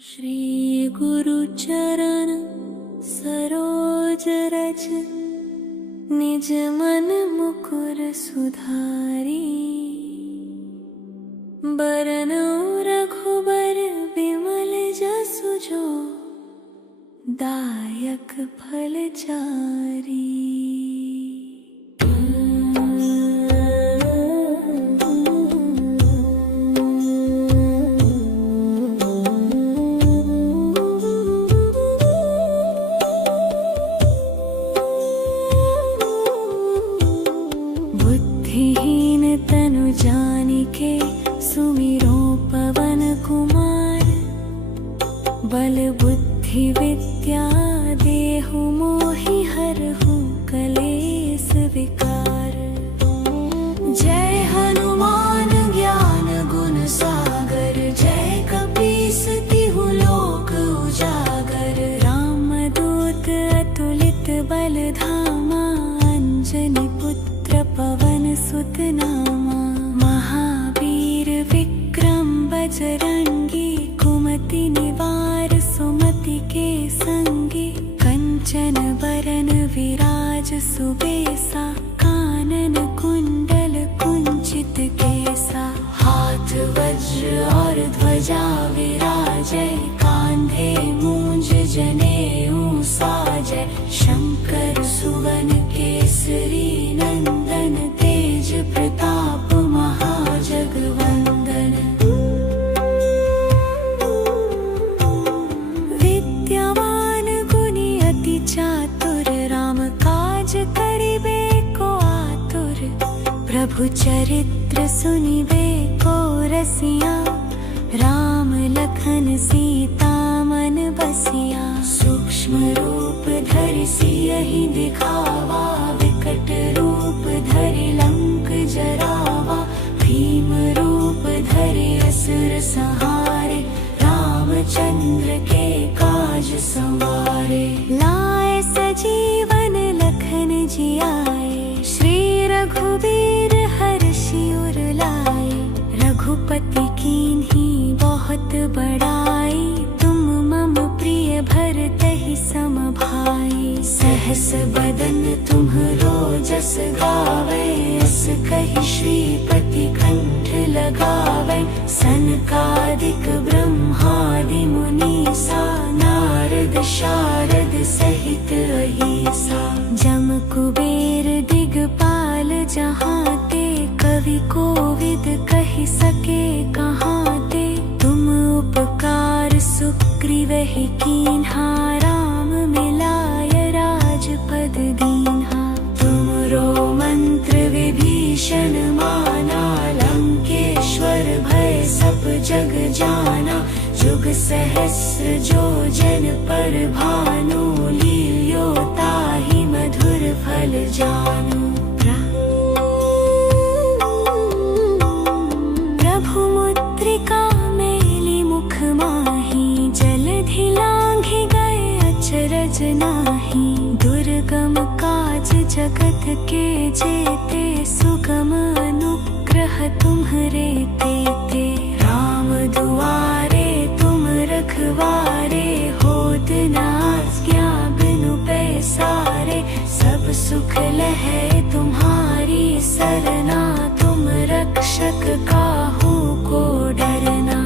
श्री गुरु चरण सरोज रज निज मन मुकुर सुधारी। बरनौ रघुबर बिमल जसु जो दायक फल चारी। बुद्धिहीन तनु जानिके सुमिरो पवन कुमार। बल बुद्धि विद्या देहु मोहि हरहु कलेस विकार। जय हनुमान ज्ञान गुण सागर, जय कपीस तिहु लोक उजागर। रामदूत अतुलित बल धामा, अंजनी पुत्र पवन सुत नामा। महावीर विक्रम बजरंगी, कुमति निवार सुमति के संगी। कंचन बरन विराज सुबेसा, कानन कुंडल कुंचित केसा। हाथ वज्र और ध्वजा विराजै, कांधे मूंज जनेऊ साजै। शंकर सुवन केसरी नंदन, तेज प्रताप महाजगवंदन। विद्यावान गुणी अति चातुर, राम काज करिबे को आतुर। प्रभु चरित्र सुनिबे को रसिया, राम लखन सीता मन बसिया। सूक्ष्म रूप धरि सियहि दिखावा, विकट रूप धरि लंक जरावा। भीम रूप धरि असुर संहारे, रामचंद्र के काज संवारे। लाए सजीवन लखन जियाए, श्री रघुबीर हर्षि उर लाए। रघुपति कीन्ही बहुत बड़ाई, तुम मम प्रिय भरतहि सम भाई। सहस बदन तुम्हरो जस गावै, अस कहि श्रीपति कंठ लगावै। सनकादिक ब्रह्मादि मुनीसा, नारद शारद सहित अहिसा। जम कुबेर दिगपाल जहाते, कवि कोविद कहि सके कहाते। तुम उपकार सुग्रीवहि कीन्हा, राम मिलाय राजपद दीन्हा। तुमरो मंत्र विभीषण माना, लंकेश्वर भय सब जग जाना। जुग सहस्र जो जन पर भानु, लील्यो ताहि मधुर फल जानू। प्रभु मुद्रिका मेली मुख माही, जलधि लांघि गए अचरज नाही। दुर्गम काज जगत के जेते, सुगम अनुग्रह तुम्हरे तेते। राम दुआरे तुम रखवारे, होत न आज्ञा बिनु पैसारे। सब सुख लहै तुम्हारी सरना, तुम रक्षक काहू को डरना।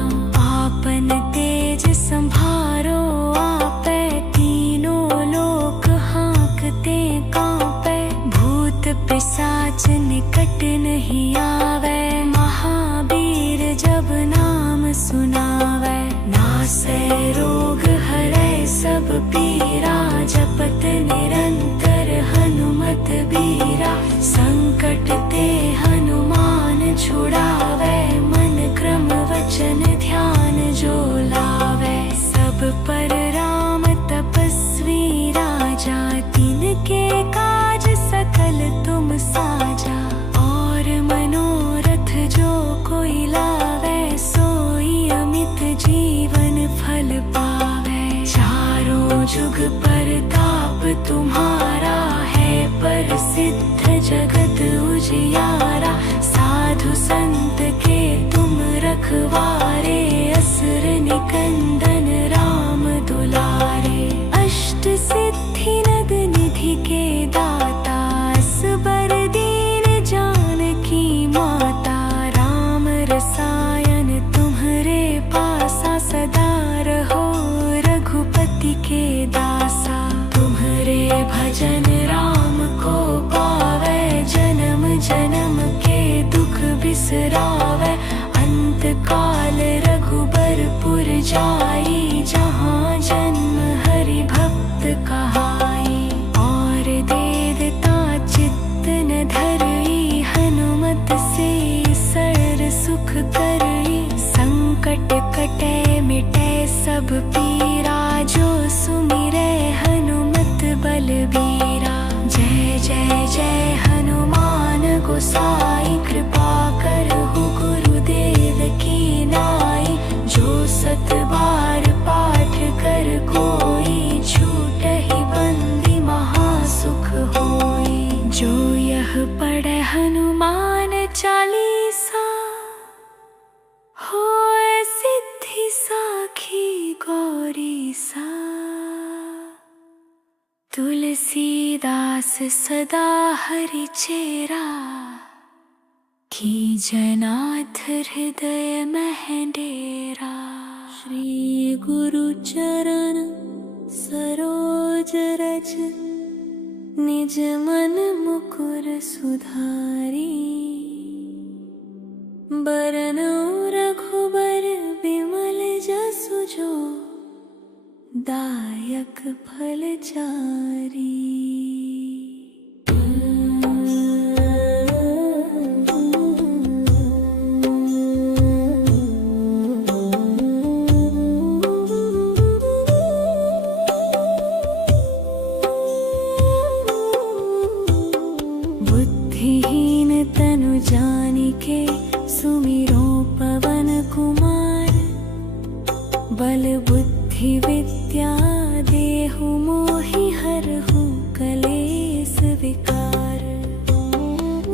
आपन तेज संभारो आपै, तीनों लोक हाँकते कांपै। भूत पिशाच निकट नहीं आवे, महावीर जब नाम सुनावै। नासै रोग हरै सब पीरा, जपत निरंतर हनुमत बीरा। संकट ते हनुमान छुड़ावै, मन क्रम वचन ध्यान जो लावै। सब पर राम तपस्वी राजा, तिनके काज सकल तुम साजा। और मनोरथ जो कोई लावै, सोई अमित जीवन फल पावै। चारों जुग परताप तुम्हारा है, प्रसिद्ध जगत उजियारा। साधु संत के तुम रखवारे, असुर निकंदन जाई, जहाँ जन्म हरि भक्त कहाई। और देवता चित्त न धरई, हनुमत से सर सुख करई। संकट कटे मिटे सब पीरा, जो सुमिरै हनुमत बलबीरा। जय जय जय हनुमान गोसाई, कृपा करहु गुरुदेव की नाई। जो सत बार पाठ कर कोई, छूटहि बंदी महासुख होई। जो यह पढ़े हनुमान चालीसा, होए सिद्धि साखी गौरी सा। तुलसीदास सदा हरि चेरा, की जनाथ हृदय मह डेरा। श्री गुरु चरण सरोज रज, निज मन मुकुर सुधारी। बरनौ रघुबर बिमल जसु जो, दायक फल चारी। बुद्धिहीन तनु जानिके, सुमिरो पवन कुमार। बल बुद्धि विद्या देहु मोहि, हरहु कलेस विकार।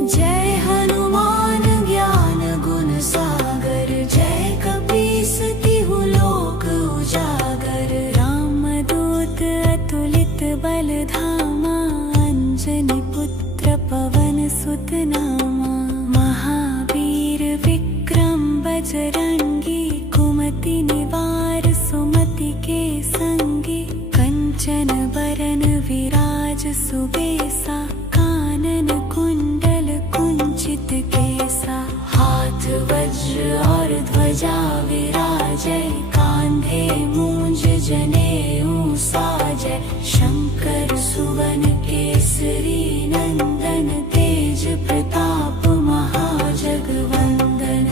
जय हनुमान ज्ञान गुण सागर, जय कपीस तिहु लोक उजागर। रामदूत अतुलित बल धामा, अंजनी पुत्र पवन सुत नामा। महावीर विक्रम बजरंगी, कुमति निवार सुमति के संगी। कंचन बरन विराज सुबेसा, कानन कुंडल कुंचित केसा। हाथ वज्र और ध्वजा विराजै, कांधे मूंज जनेऊ साजै। शंकर सुवन केसरी नंदन, तेज प्रताप महाजगवंदन।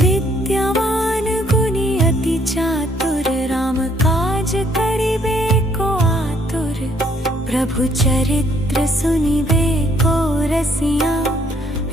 विद्यावान गुणी अति चातुर, राम काज करिबे को आतुर। प्रभु चरित्र सुनिबे को रसिया,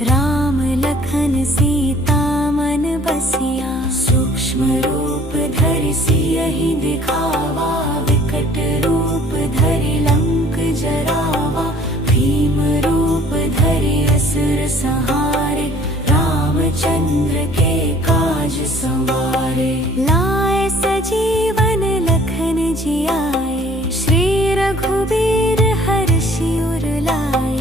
राम लखन सीता मन बसिया। सूक्ष्म रूप धरि सियहि दिखावा, विकट रूप धरि लंक जरावा। भीम रूप धरि असुर संहारे, रामचंद्र के काज संवारे। लाए सजीवन लखन जियाए, श्री रघुबीर हर्षि उर लाए।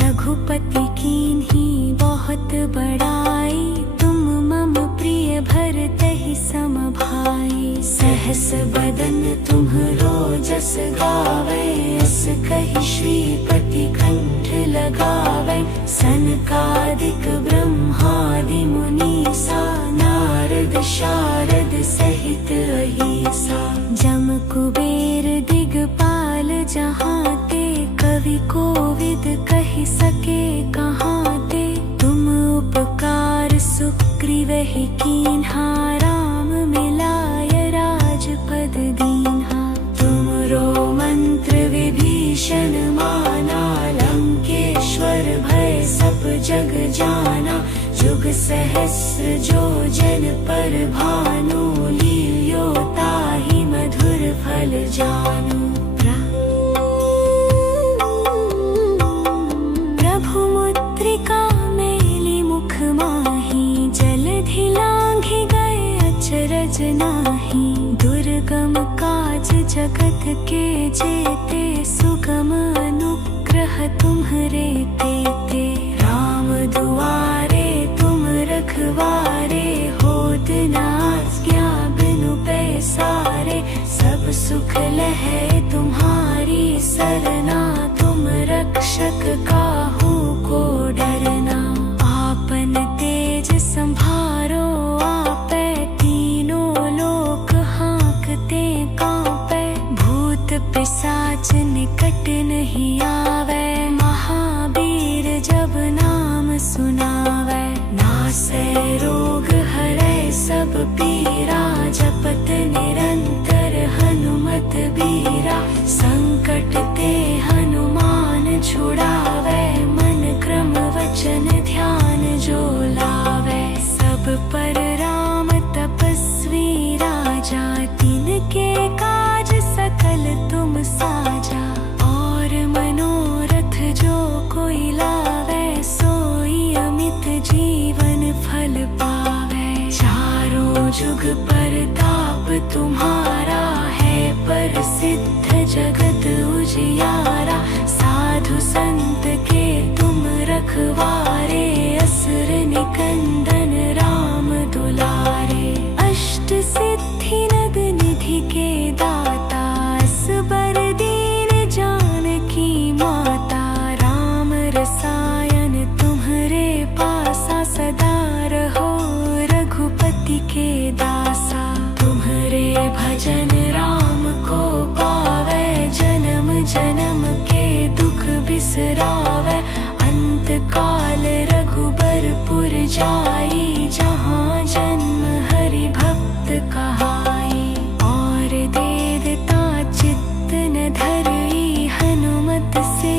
रघुपति कीन्ही बहुत बड़ाई, तुम मम प्रिय भरतहि सम भाई। सहस बदन तुम्हरो जस गावै, अस कहि श्रीपति कंठ लगावै। सनकादिक ब्रह्मादि मुनीसा, नारद शारद सहित अहीसा। जम कुबेर दिगपाल जहाँ ते, कवि कोविद कहि सके कहाँ ते। तुम उपकार सुग्रीवहि कीन्हा, राम मिलाय राजपद दीन्हा। तुमरो मंत्र विभीषण माना, लंकेश्वर भय सब जग जाना। जुग सहस्र जो जन पर भानु, लील्यो ताहि मधुर फल जानू। प्रभु मुद्रिका मेली मुख माही, जलधि लांघि गए अचरज नाही। दुर्गम काज जगत के जेते, सुगम अनुग्रह तुम्हरे तेते। राम दुआरे तुम रखवारे, होत न आज्ञा बिनु पैसारे। सब सुख लहै तुम्हारी सरना, तुम रक्षक काहू को डरना। आपन तेज संभाल जुग परताप तुम्हारा है प्रसिद्ध जगत उजियारा। साधु संत के तुम रखवारे असुर निकंदन राम दुलारे। अष्ट सिद्धि नग निधि के दाता असबर दीन जानकी माता। राम रसायन तुम्हारे पासा सदा रहो रघुपति के दासा। तुम्हारे भजन राम को पावे जन्म जन्म के दुख बिसरावे। अंत काल रघुबरपुर जाई जहाँ जन्म हरि भक्त कहाई। और देवता चित्त न धरई हनुमत से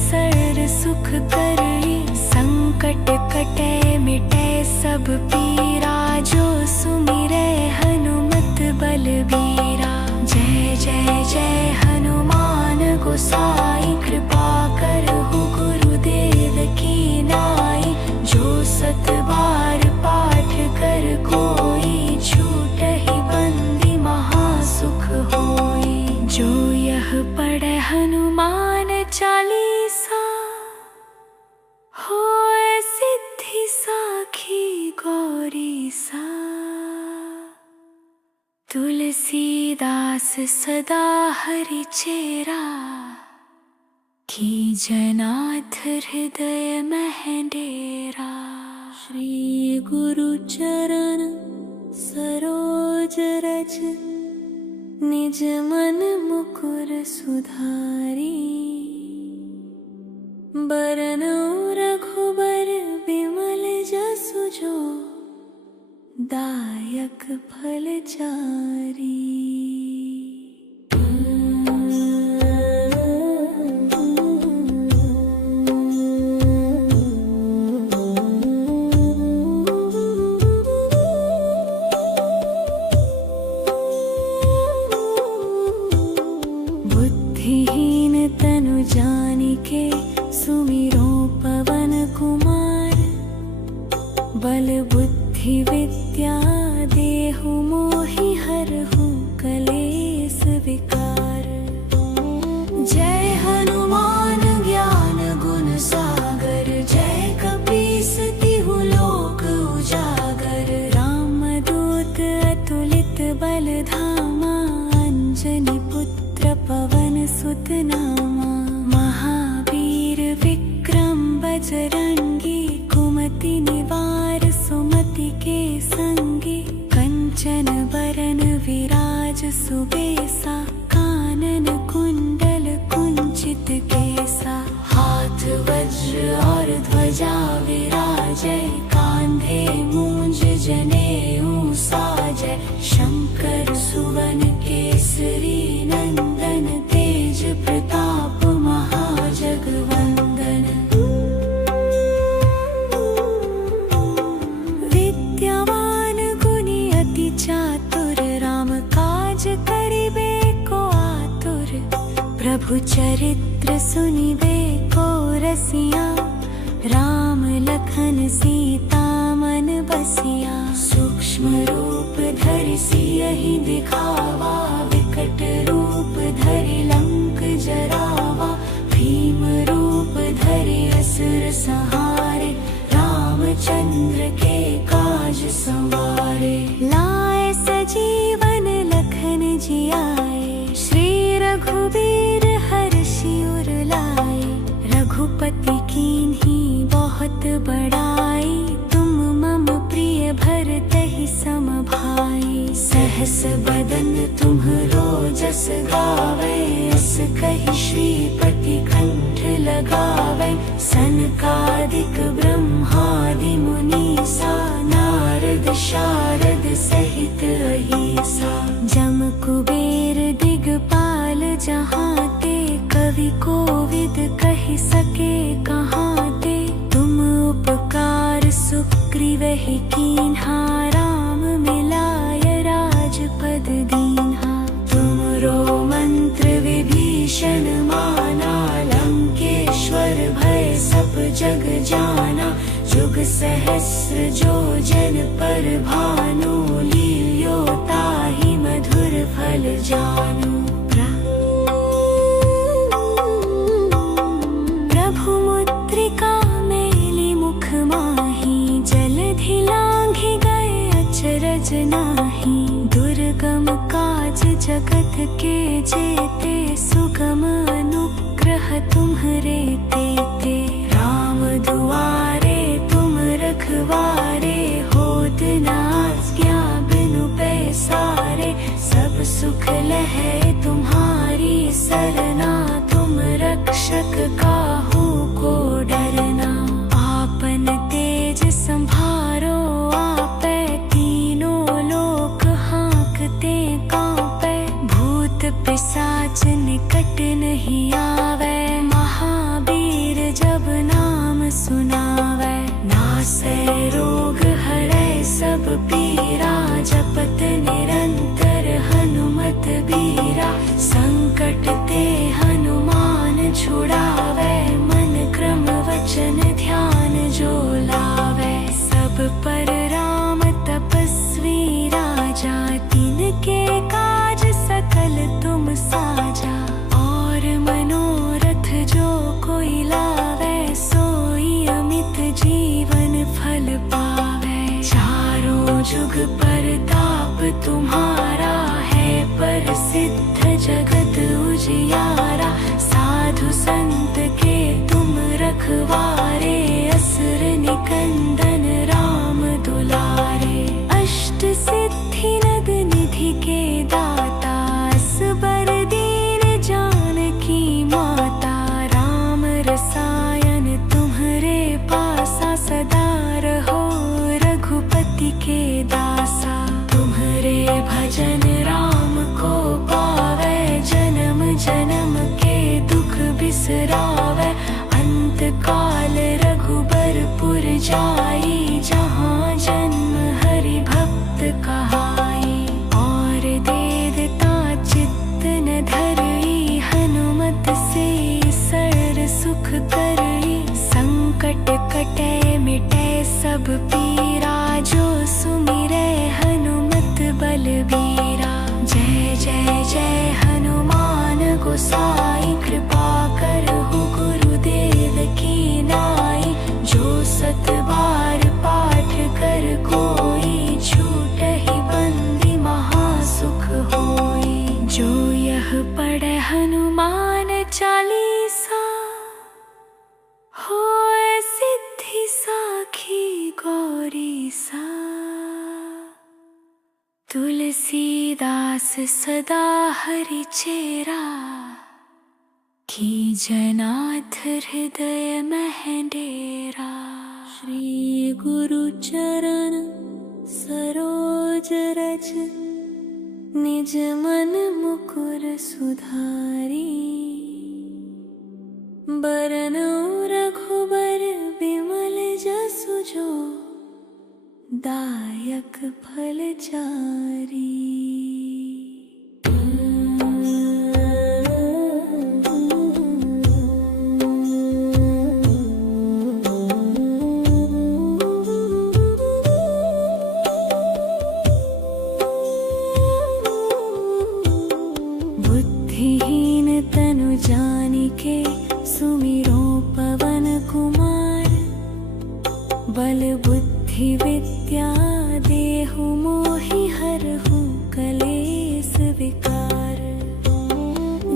सर सुख करई। संकट कटे मिटे सब पीरा जो सुमिरे हनुमत बलबीरा। जय जय जय हनुमान गोसाई कृपा करहु गुरुदेव की नाई। जो सत बार पाठ कर कोई छूटहि बंदी महासुख होई। जो यह पढ़े हनुमान चालीसा होए सिद्धि साखी गौरी सा। तुलसीदास सदा हरि चेरा की जनाथ हृदय मह डेरा। श्री गुरु चरण सरोज रज निज मन मुकुर सुधारी। बरनौ रघुबर बिमल जसु जो दायक फल चारी। बुद्धिहीन तनु जानिके सुमिरो पवन कुमार। बल बुद्धि विद्या देहु मोहि हरहु कलेस विकार। जय हनुमान ज्ञान गुण सागर जय कपीस तिहु लोक उजागर। राम दूत अतुलित बल धामा अंजनी पुत्र पवन सुत नामा। महावीर विक्रम बजरंगी कुमति निवार सुमति के संगी। कंचन बरन विराज सुबेसा कानन कुंडल कुंचित केसा। हाथ वज्र और ध्वजा विराजै कांधे मूंज जनेऊ साजै। शंकर सुवन केसरी नंदन तेज प्रताप महाजगवंदन। विद्यावान गुणी अति चातुर राम काज करिबे को आतुर। प्रभु चरित्र सुनिबे को रसिया राम लखन सीता मन बसिया। सूक्ष्म रूप धरि सियहि दिखावा विकट रूप धरि लंक जरावा। भीम रूप धरि असुर संहारे रामचंद्र के काज संवारे। लाए सजीवन लखन जियाए श्री रघुबीर हर्षि उर लाए। रघुपति कीन्ही बहुत बड़ाई तुम मम प्रिय भरतहि सम भाई। सहस बदन तुम्हरो जस गावे अस कहि श्रीपति कंठ लगावे। सनकादिक ब्रह्मादि मुनीसा नारद शारद सहित अहिसा। जम कुबेर दिगपाल जहाँ ते कवि कोविद कहि सके कहाँ ते। तुम उपकार सुग्रीवहि कीन्हा राम मिलाय राजपद दीन्हा। तुमरो मंत्र विभीषण माना लंकेश्वर भय सब जग जाना। जुग सहस्र जो जन पर भानु लीला सहज नाही। दुर्गम काज जगत के जेते, सुगम अनुग्रह तुम्हरे तेते। राम दुआरे तुम रखवारे, होत न आज्ञा बिनु पैसारे। सब सुख लहै तुम्हारी सरना, तुम रक्षक काहू को डरना। आपन तेज संभारो आपे, तीनों लोक हाँकते कांपे। भूत पिशाच निकट नहीं आवे, महावीर जब नाम सुनावे। नासै रोग हरै सब पीरा, जपत निरंतर हनुमत बीरा। संकट ते हनुमान छुड़ावे, मन क्रम वचन ध्यान जो लावे। सब पर राम तपस्वी राजा, तिनके काज सकल तुम साजा। और मनोरथ जो कोई लावे, सोई अमित जीवन फल पावे। चारों जुग परताप तुम्हारा है, प्रसिद्ध जगत उजियारा। साधु संत के तुम रखवारे, असुर निकंदन राम दुलारे। अष्ट सिद्धि नद निधि के दाता, असबर दीन जानकी माता। राम रसायन तुम्हरे पासा, सदा रहो रघुपति के दासा। तुम्हरे भजन राम को पावे, जन्म जन्म के दुख बिसरावे। अंत काल रघुबरपुर जाई, जहाँ जन्म हरि भक्त कहाई। और देवता चित्त न धरई, हनुमत से सर्व सुख करई। संकट कटे मिटे सब पीरा, जो सुमिरै हनुमत बलबीरा। जय जय जय हनुमान गोसाई, कृपा करहु गुरुदेव की नाई। जो सत बार पाठ कर कोई, छूटहि बंदी महासुख होई। जो यह पढ़े हनुमान चालीसा, होए सिद्धि साखी गौरीसा। तुलसीदास सदा हरि चेरा, की जनाथ हृदय मह डेरा। श्री गुरु चरण सरोज रज, निज मन मुकुर सुधारी। बरनौ रघुबर बिमल जसु जो, दायक फल चारी। बुद्धिहीन तनु जानिके, सुमिरो पवन कुमार। बल बुद्धि विद्या देहु मोहि, हरहु कलेस विकार।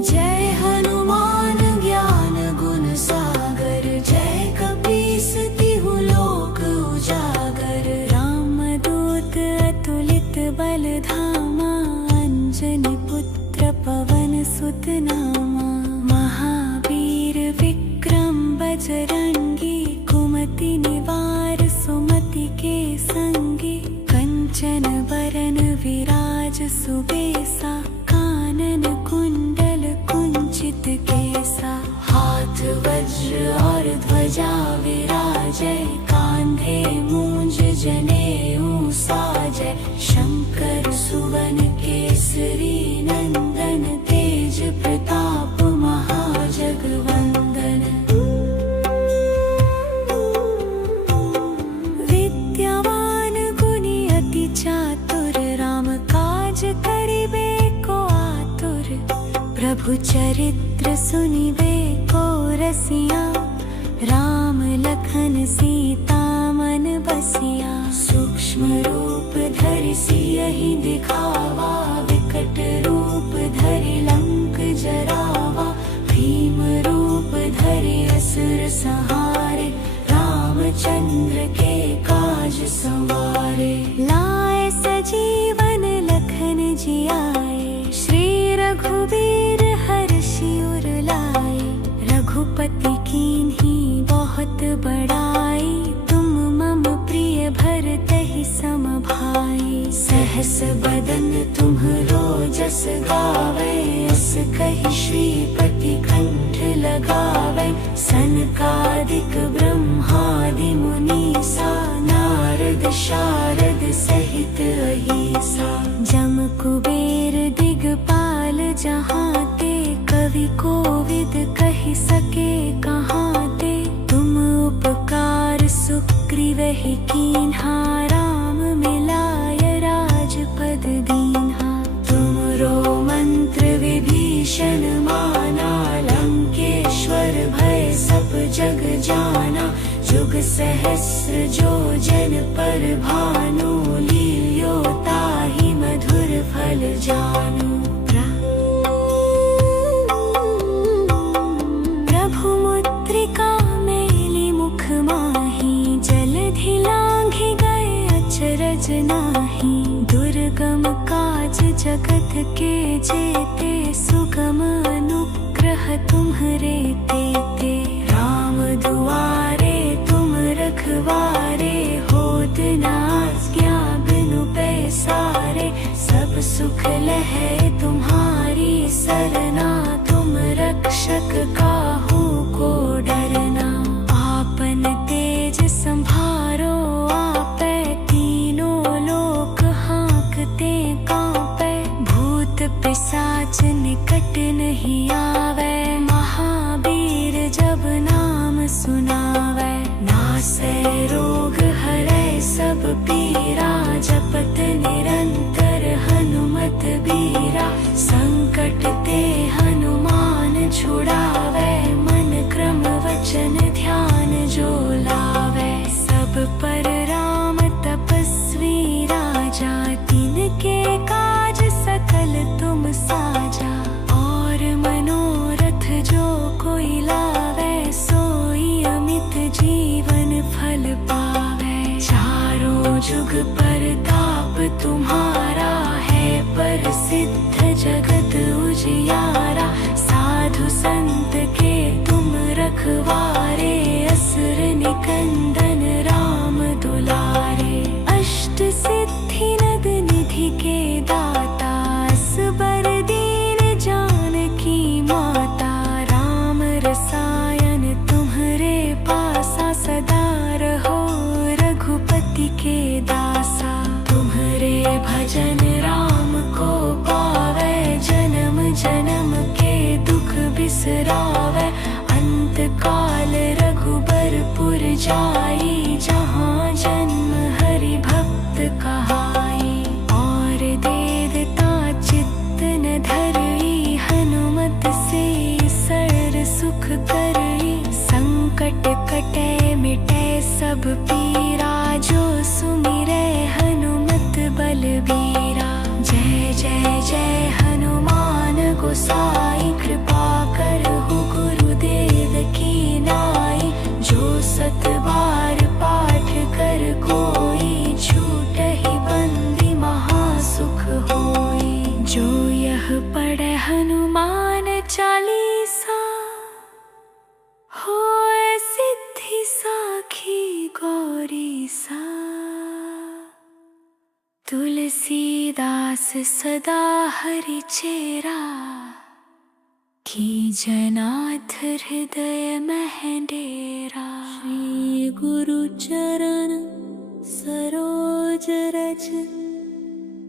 जय हनुमान ज्ञान गुण सागर, जय कपीस तिहु लोक उजागर। राम दूत अतुलित बल धामा, अंजनी पुत्र पवन सुत नामा। महावीर विक्रम बजरंगी, कुमति निवार सुमति के संगी। कंचन बरन विराज सुबेसा, कानन कुंडल कुंचित केसा। हाथ वज्र और ध्वजा विराजै, कांधे मूंज जनेऊ साजै। शंकर सुवन केसरी नंदन, तेज प्रताप महाजगवंदन। विद्यावान गुणी अति चातुर, राम काज करिबे को आतुर। प्रभु चरित्र सुनिबे को रसिया, राम लखन सीता मन बसिया। सूक्ष्म भीष्म रूप धरि सियहि दिखावा, विकट रूप धरि लंक जरावा। भीम रूप धरि असुर संहारे, रामचंद्र के काज संवारे। लाए सजीवन लखन जियाए, श्री रघुबीर हर्षि उर लाए। रघुपति कीन्ही बहुत बड़ाई, तुम मम प्रिय भरतहि सम भाई। सहस बदन तुम्हरो जस गावे, अस कहि श्रीपति कंठ लगावे। सनकादिक ब्रह्मादि मुनीसा, नारद शारद सहित अहिसा। जम कुबेर दिगपाल जहाँ ते, कवि कोविद कहि सके कहाँ ते। तुम उपकार सुग्रीवहि कीन्हा, राम मिलाय राजपद दीन्हा। तुमरो मंत्र विभीषण माना, लंकेश्वर भय सब जग जाना। जुग सहस्र जो जन पर भानु, लील्यो ताहि मधुर फल जानू। प्रभु मुद्रिका मेली मुख माही, जलधि लांघि गए अचरज नाही। दुर्गम काज जगत के जेते, सुगम अनुग्रह तुम्हरे तेते। राम दुआरे तुम रखवारे, होत न आज्ञा बिनु पैसारे। सब सुख लहै तुम्हारी सरना, तुम रक्षक काहू को डरना। आपन तेज संभारो आपै, तीनों लोक हाँकते कांपै। भूत पिशाच निकट नहीं आवे, महावीर जब नाम सुनावे। नासै रोग हरै सब पीरा, जपत निरंतर हनुमत बीरा। संकट ते हनुमान छुड़ावे, मन क्रम वचन ध्यान जो लावे। सब पर राम तपस्वी राजा, तिनके काज सकल तुम साजा। और मनोरथ जो कोई लावे, सोई अमित जीवन फल पावे। चारों जुग परताप तुम्हारा है, प्रसिद्ध जगत उजियारा। साधु संत के तुम रखवारे, असुर निकंदन राम दुलारे। अष्ट सिद्धि नद निधि के दाता, असबर दीन जानकी माता। राम रसायन तुम्हरे पासा, सदा रहो रघुपति के दासा। तुम्हरे भजन राम को पावे, जन्म जन्म के दुख बिसरावे। अंत काल रघुबरपुर जाई, जहाँ जन्म हरि भक्त कहाई। और देवता चित्त न धरई, हनुमत से सर्व सुख करई। संकट कटे मिटे सब पीरा, जो सुमिरै हनुमत बलबीरा। जय जय जय हनुमान गोसाई, कृपा करहु गुरुदेव की नाई। जो सत बार पाठ कर कोई, छूटहि बंदी महासुख होई। जो यह पढ़े हनुमान चालीसा, होए सिद्धि साखी गौरी सा। तुलसीदास सदा हरि चेरा, कीजनाथ हृदय मह डेरा। श्री गुरु चरण सरोज रज,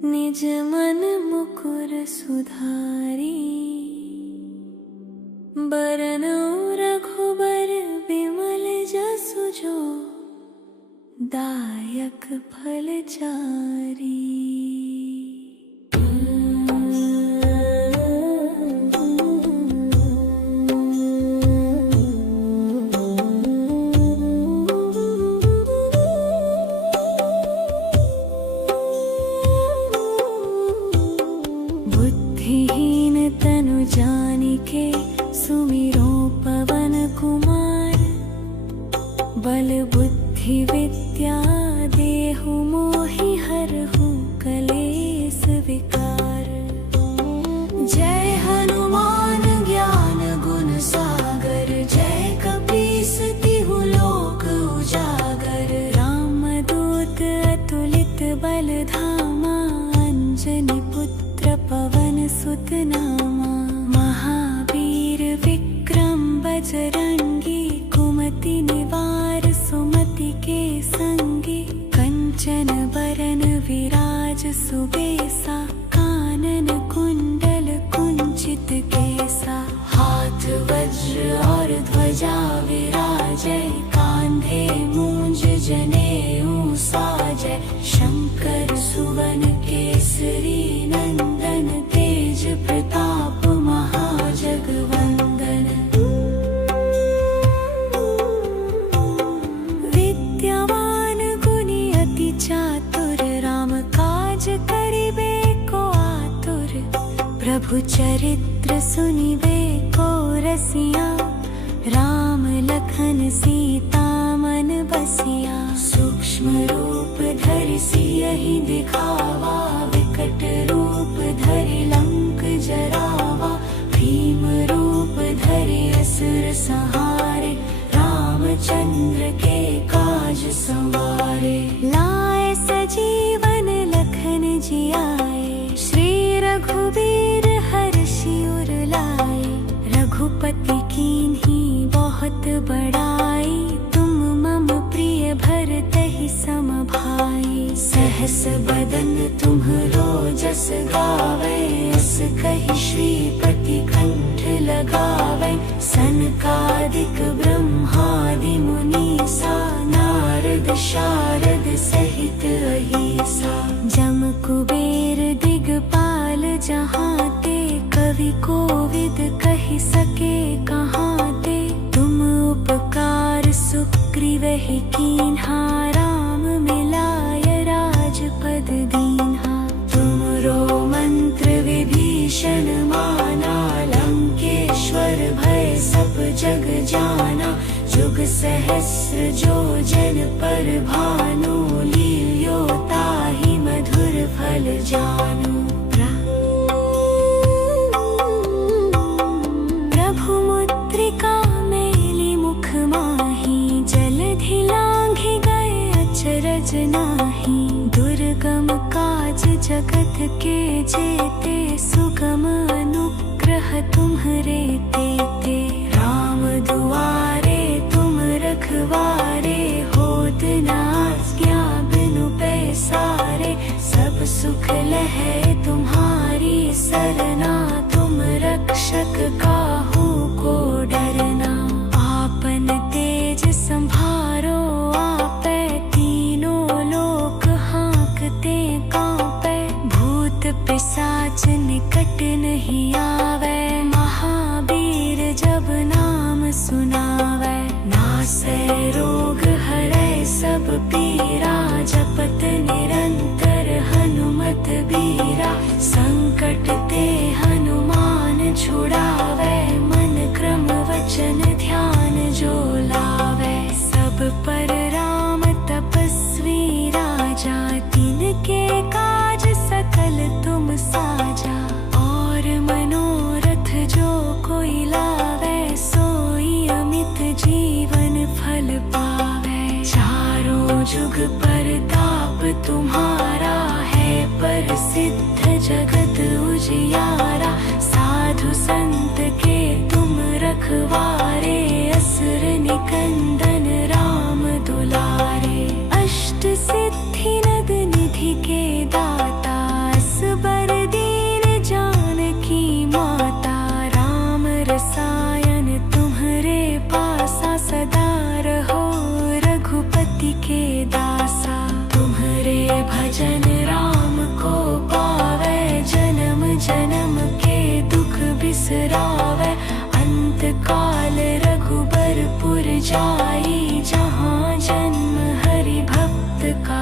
निज मन मुकुर सुधारी। बरनौ रघुबर बिमल जसु जो, दायक फल चारी। के सुमिरो पवन कुमार। बल बुद्धि विद्या देहु मोहि हरहु कलेस विकार। जय हनुमान ज्ञान गुण सागर, जय कपीस तिहु लोक उजागर। रामदूत अतुलित बल धामा, अंजनी पुत्र पवन सुत नामा। महावीर विक्रम बजरंगी, कुमति निवार सुमति के संगी। कंचन बरन विराज सुबेसा, कानन कुंडल कुंचित केसा। हाथ वज्र और ध्वजा विराजै, कांधे मूंज जनेऊ साजै। शंकर सुवन केसरी नंदन, तेज प्रताप महाजगवंदन। विद्यावान गुणी अति चातुर, राम काज करिबे को आतुर। प्रभु चरित्र सुनिबे को रसिया, राम लखन सीता मन बसिया। सूक्ष्म रूप धरि सियहि दिखावा, विकट रूप धरि लंक जरावा। भीम रूप धरि असुर संहारे, रामचंद्र के काज संवारे। लाए सजीवन लखन जियाए, श्री रघुबीर हर्षि उर लाए। रघुपति कीन्ही बहुत बड़ाई, तुम मम प्रिय भरतहि सम भाई। सहस बदन तुम्हरो जस गावै, अस कहि श्रीपति कंठ लगावै। सनकादिक ब्रह्मादि मुनीसा, नारद शारद सहित अहीसा। जम कुबेर दिगपाल जहाते, कवि कोविद कहि सके कहाते। तुम उपकार सुग्रीवहि कीन्हा, राम मिलाय राजपद दीन्हा। तुमरो मंत्र विभीषण माना, लंकेश्वर भय सब जग जाना। जुग सहस्र जो जन पर भानु, लील्यो ताहि मधुर फल जानू। प्रभु मुद्रिका मेली मुख माही, जलधि लांघि गए अचरज नाही। दुर्गम काज जगत के जेते, सुगम अनुग्रह तुम्हरे तेते। राम दुआरे तुम रखवारे, होत न आज्ञा बिनु पैसारे। सब सुख लहै तुम्हारी सरना, तुम रक्षक काहू को डरना। आपन तेज संभारो आपै, तीनों लोक हांकते कांपै। भूत पिशाच निकट नहीं आवे, महावीर जब नाम सुनावै। नासै रोग हरै सब पीरा, जपत निरंतर हनुमत बीरा। संकट ते हनुमान छुड़ावै, मन क्रम वचन ध्यान जो लावै। सब पर राम तपस्वी राजा, तिनके काज सकल तुम साजा। और मनोरथ जो कोई लावै, सोई अमित जीवन फल पावै। चारों जुग परताप तुम्हारा है, प्रसिद्ध जगत उजियारा। साधु संत के तुम रखवारे, असुर निकंदन राम दुलारे। अष्ट सिद्धि नद निधि के दाता, असबर दीन जानकी माता। राम रसायन तुम्हरे पासा, सदा रहो रघुपति के दासा। तुम्हरे भजन राम को पावै, जन्म जन्म के दुख बिसरावै। अंत काल रघुबर पुर जाई, जहाँ जन्म हरि भक्त का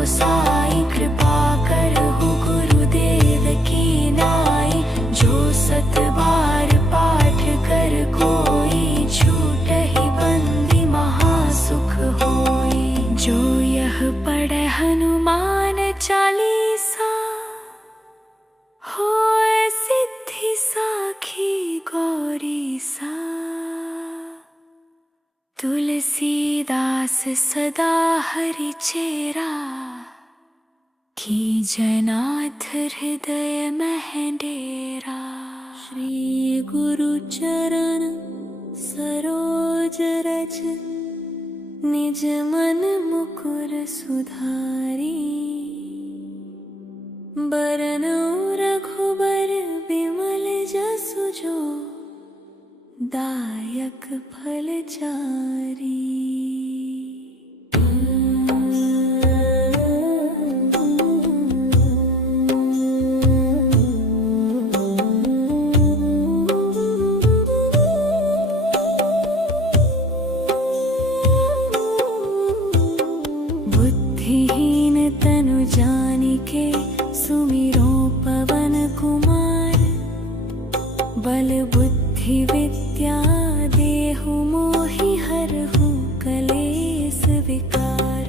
को साई, कृपा करहु गुरुदेव की नाई। जो 7 बार पाठ कर कोई, छूटहि बंदी महासुख होई। जो यह पढ़े हनुमान चालीसा, होए सिद्धि साखी गौरी सा। तुलसीदास सदा हरि चेरा, कीजय नाथ हृदय मह डेरा। श्री गुरु चरण सरोज रज, निज मन मुकुर सुधारी। बरनौ रघुबर बिमल जसु जो, दायक फल चारी। बुद्धिहीन तनु जानिके, सुमिरो पवन कुमार। बल बुद्धि विद्या देहु मोहि, हरहु कलेस विकार।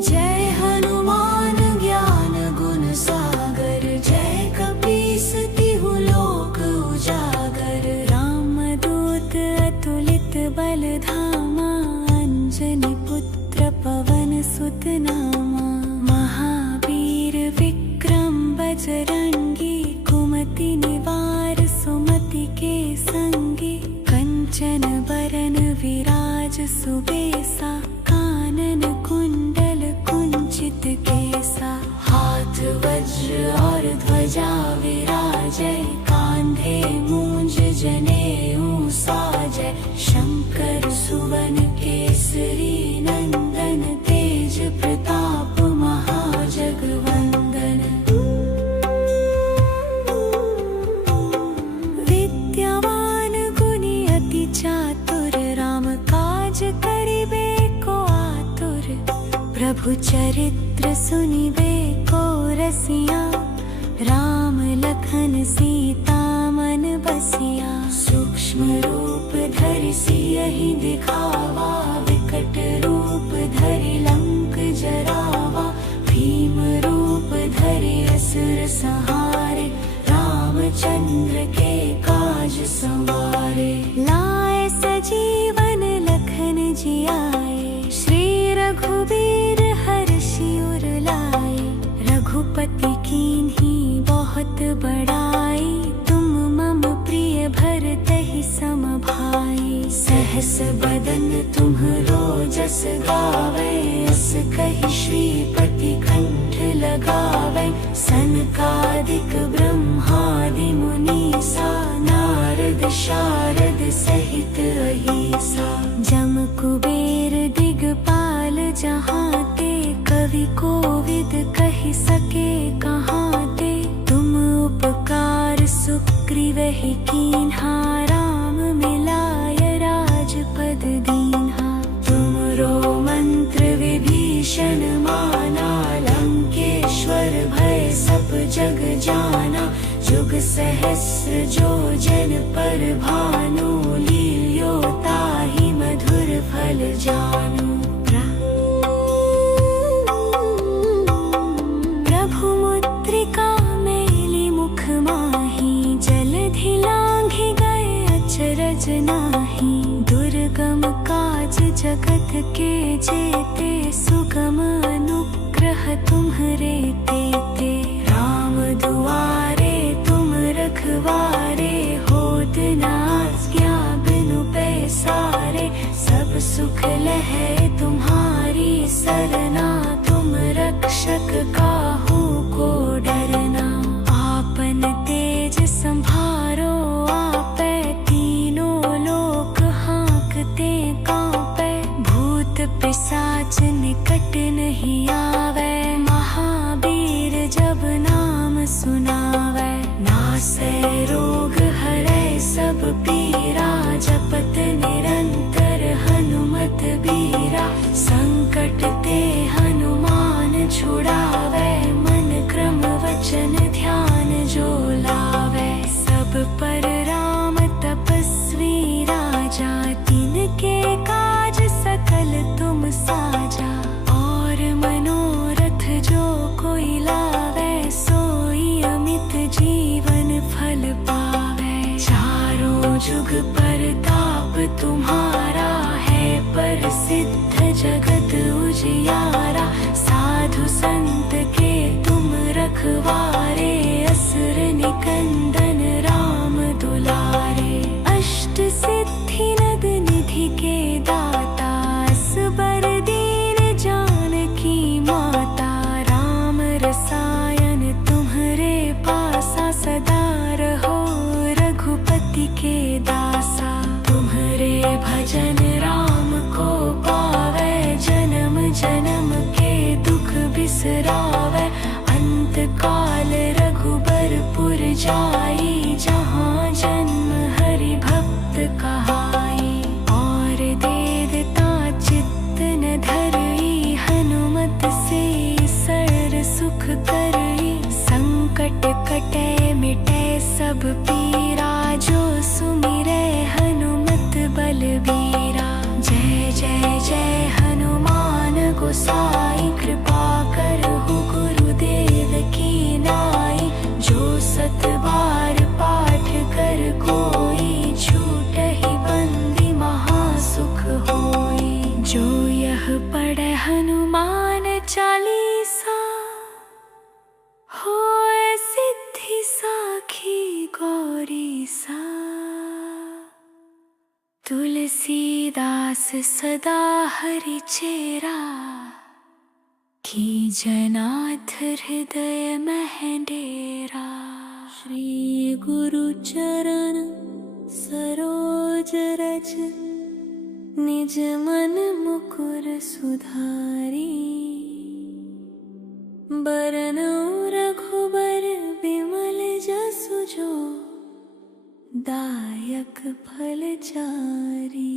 जय हनुमान ज्ञान गुण सागर, जय कपीस तिहु लोक उजागर। रामदूत अतुलित बल धामा, अंजनी पुत्र पवन सुत नामा। महावीर विक्रम बजरंगी, कुमति निवार सुमति के संगी। कंचन बरन विराज सुबेसा, कानन कुंडल कुंचित केसा। हाथ वज्र और ध्वजा विराजै, कांधे मूंज जनेऊ साजै। शंकर सुवन केसरी नंदन, तेज प्रताप महाजगवंदन। विद्यावान गुणी अति चातुर, राम काज करिबे को आतुर। प्रभु चरित्र सुनिबे को रसिया, राम लखन सीता मन बसिया। सूक्ष्म रूप धरि सियहि दिखावा, विकट रूप धरि लंक जरावा। भीम रूप धरि असुर संहारे, रामचंद्र के काज संवारे। लाए सजीवन लखन जियाए, श्री रघुबीर हर्षि उर लाए। रघुपति कीन्ही बहुत बड़ाई, तुम मम प्रिय भरतहि सम भाई। सहस बदन तुम्हरो जस गावै, अस कहि श्रीपति कंठ लगावै। सनकादिक ब्रह्मादि मुनीसा, नारद शारद सहित अहीसा। जम कुबेर दिगपाल जहाते, कवि कोविद कहि सके कहाते। तुम उपकार सुग्रीवहि कीन्हा, राम मिलाय राजपद दीन्हा। तुमरो मंत्र विभीषण माना, लंकेश्वर भय सब जग जाना। जुग सहस्र जो जन पर भानु, लील्यो ताहि मधुर फल जानू। प्रभु मुद्रिका मेली मुख माही, जलधि लांघि गए अचरज नाही। दुर्गम काज जगत के जेते, सुगम अनुग्रह तुम्हरे तेते। राम दुआरे तुम रखवारे, होत न आज्ञा बिनु पैसारे। सब सुख लहै तुम्हारी सरना, तुम रक्षक काहू को डरना। आपन तेज संभारो आपै, तीनों लोक हाँकते कांपै। भूत पिशाच निकट नहीं आवे, महावीर जब नाम सुनावे। नासै रोग हरै सब पीरा, जपत निरंतर हनुमत बीरा। संकट ते हनुमान छुड़ावे, मन क्रम वचन ध्यान जो लावे। सब पर राम तपस्वी राजा, तिनके काज सकल तुम साजा। और मनोरथ जो कोई लावे, सोई अमित जीवन फल पावे। चारों जुग परताप तुम्हारा है, प्रसिद्ध जगत उजियारा। साधु संत के तुम रखवारे, असुर निकंदन राम दुलारे। अष्ट सिद्धि नद निधि के दाता, असबर दीन जानकी माता। राम रसायन तुम्हारे पासा, सदा रहो रघुपति के दासा। तुम्हारे भजन राम को पावे, जन्म जन्म के दुख बिसरावे। अंत काल रघुबरपुर जाई, जहाँ जन्म हरि भक्त कहाई। और देवता चित्त न धरई, हनुमत से सर्व सुख करई। संकट कटे मिटे सब पीरा, जो सुमिरे हनुमत बलबीरा। जय जय जय हनुमान गोसाई, कृपा करहु गुरुदेव की नाई। जो सत बार पाठ कर कोई, छूटहि बंदी महासुख होई। जो यह पढ़े हनुमान चालीसा, होए सिद्धि साखी गौरीसा। तुलसीदास सदा हरि चेरा, की जनाथ हृदय मह डेरा। श्री गुरु चरण सरोज रज, निज मन मुकुर सुधारी। बरनौ रघुबर बिमल जसु जो, दायक फल चारी।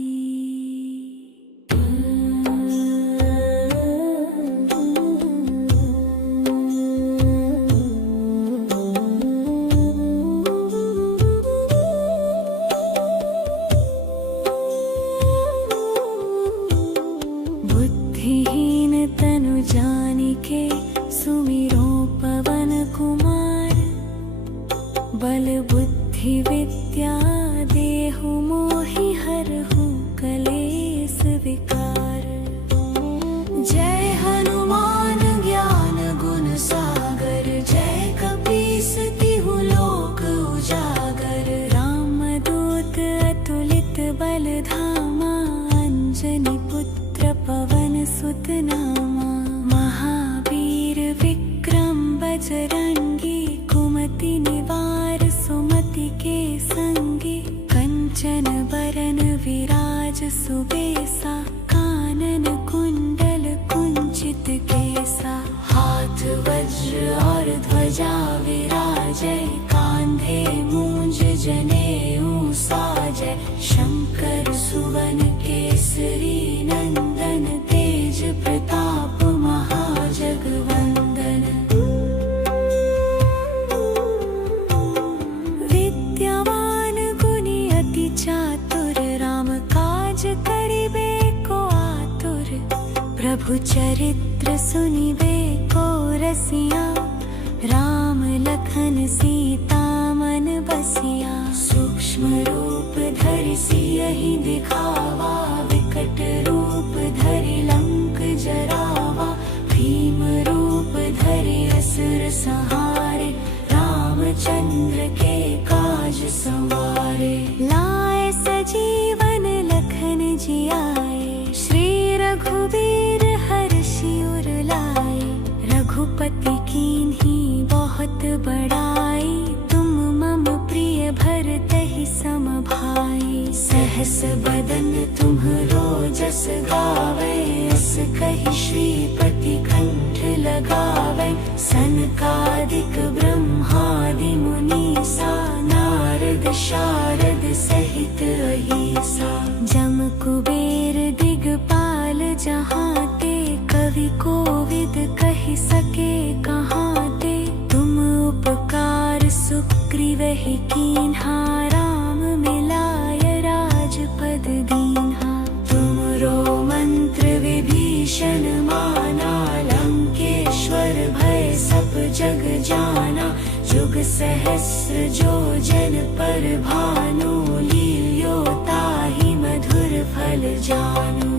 बुद्धिहीन तनु जानिके, सुमिरो पवन कुमार। बल बुद्धि विद्या देहु मोहि, हरहु कलेस विकार। जय हनुमान ज्ञान गुण सागर, जय कपीस तिहु लोक उजागर। राम दूत अतुलित बल धामा, अंजनी पुत्र पवन सुत नामा। महावीर विक्रम बजरंगी, कुमति निवार सुमति के संगी। कंचन बरन विराज सुबेसा, कानन कुंडल कुंचित केसा। हाथ वज्र और ध्वजा विराजै, कांधे मूंज जनेऊ साजै। शंकर सुवन केसरी नंदन, तेज प्रताप महाजगवंदन। विद्यावान गुणी अति चातुर, राम काज करिबे को आतुर। प्रभु चरित्र सुनिबे को रसिया, राम लखन सीता मन बसिया। सूक्ष्म रूप धरि सियहि दिखावा, विकट रूप धरि लंक जरावा। भीम रूप धरि असुर संहारे, रामचंद्र के काज संवारे। लाए सजीवन लखन जियाए, श्री रघुवीर हर्षि उर लाए। रघुपति कीन्ही बहुत बड़ाई, तुम मम प्रिय भरतहि सम भाई। सहस बदन तुम्हरो जस गावे, अस कहि श्रीपति कंठ लगावे। सनकादिक ब्रह्मादि मुनीसा, नारद शारद सहित अहिसा। जम कुबेर दिगपाल जहाँ ते, कवि कोविद कहि सहस्र योजन पर भानु, लील्यो ताहि मधुर फल जानु।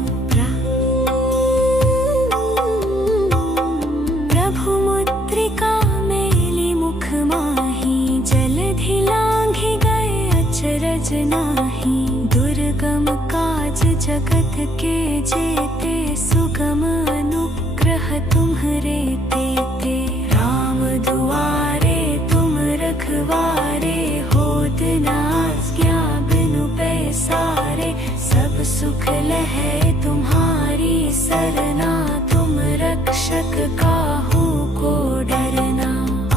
प्रभु मुद्रिका मेली मुख माही, जलधि लांघि गए अचरज नाही। दुर्गम काज जगत के जेते, सुगम अनुग्रह तुम्हरे तेते। राम दुआरे तुम रखवारे, होत न आज्ञा बिनु पैसारे। सब सुख लहै तुम्हारी सरना, तुम रक्षक काहू को डरना।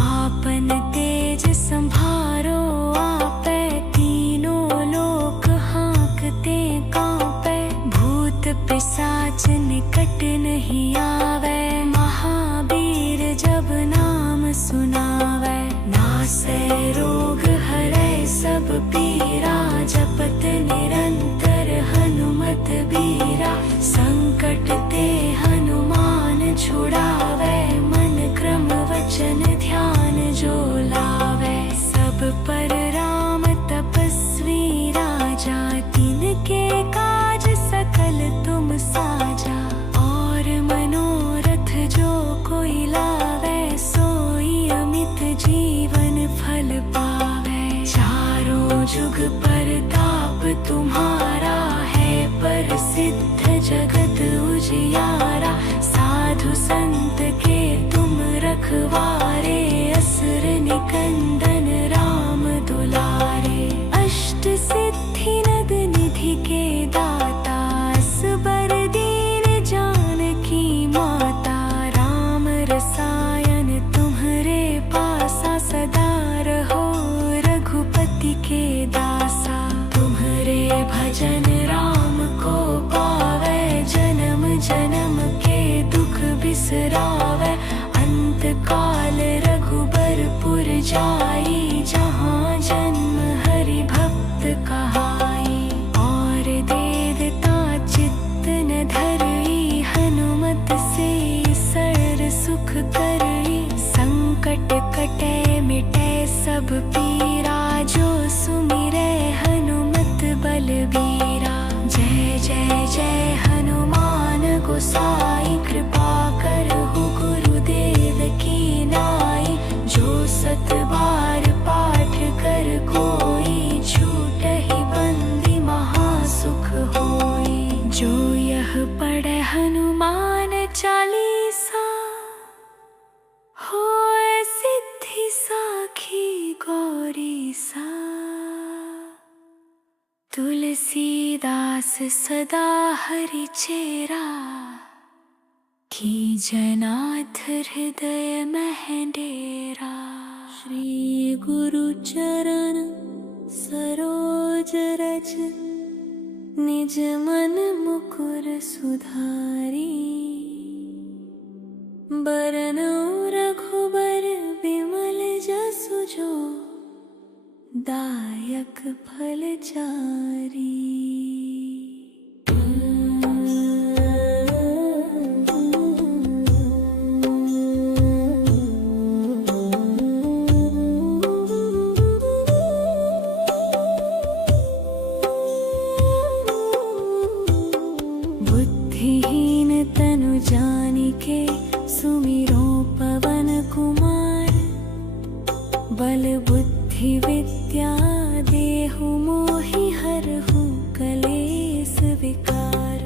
आपन तेज संभारो आपै, तीनों लोक हाँकते कांपै। भूत पिशाच निकट नहीं आवे, महावीर जब नाम सुनावे। नासै रोग हरै सब पीरा, जपत निरंतर हनुमत बीरा। संकट ते हनुमान छुड़ावे, मन क्रम वचन ध्यान जो लावे। सब पर राम तपस्वी राजा, तिनके काज सकल तुम साजा। और मनोरथ जो कोई लावे, सोई अमित जीवन फल पावे। चारों जुग परताप तुम्हारा है, प्रसिद्ध जगत उजियारा। साधु संत के तुम रखवारे, असुर निकंदन राम दुलारे। अष्ट सिद्धि नद निधि के दाता, असबर दीन जानकी माता। राम रसायन तुम्हरे पासा, सदा रहो रघुपति के दासा। तुम्हरे भजन राम को पावे, जन्म जन्म के दुख बिसरावे। अंत काल रघुबरपुर जाई, जहाँ जन्म हरि भक्त कहाई। और देवता चित्त न धरई, हनुमत से सर्व सुख करई। संकट कटे मिटे सब पीरा, जो सुमिरै हनुमत बलबीरा। जय जय जय हनुमान गोसाई, कृपा करहु गुरुदेव की नाई। जो सत बार पाठ कर कोई, छूटहि बंदी महासुख होई। जो यह पढ़े हनुमान चालीसा, होए सिद्धि साखी गौरीसा। तुलसीदास सदा हरि चेरा, की जनाथ हृदय मह डेरा। श्री गुरु चरण सरोज रज, निज मन मुकुर सुधारी। बरनौ रघुबर बिमल जसु जो, दायक फल चारी। बुद्धिहीन तनु जानिके, सुमिरो पवन कुमार। बल बुद्धि विद्या देहु मोहि, हरहु कलेस विकार।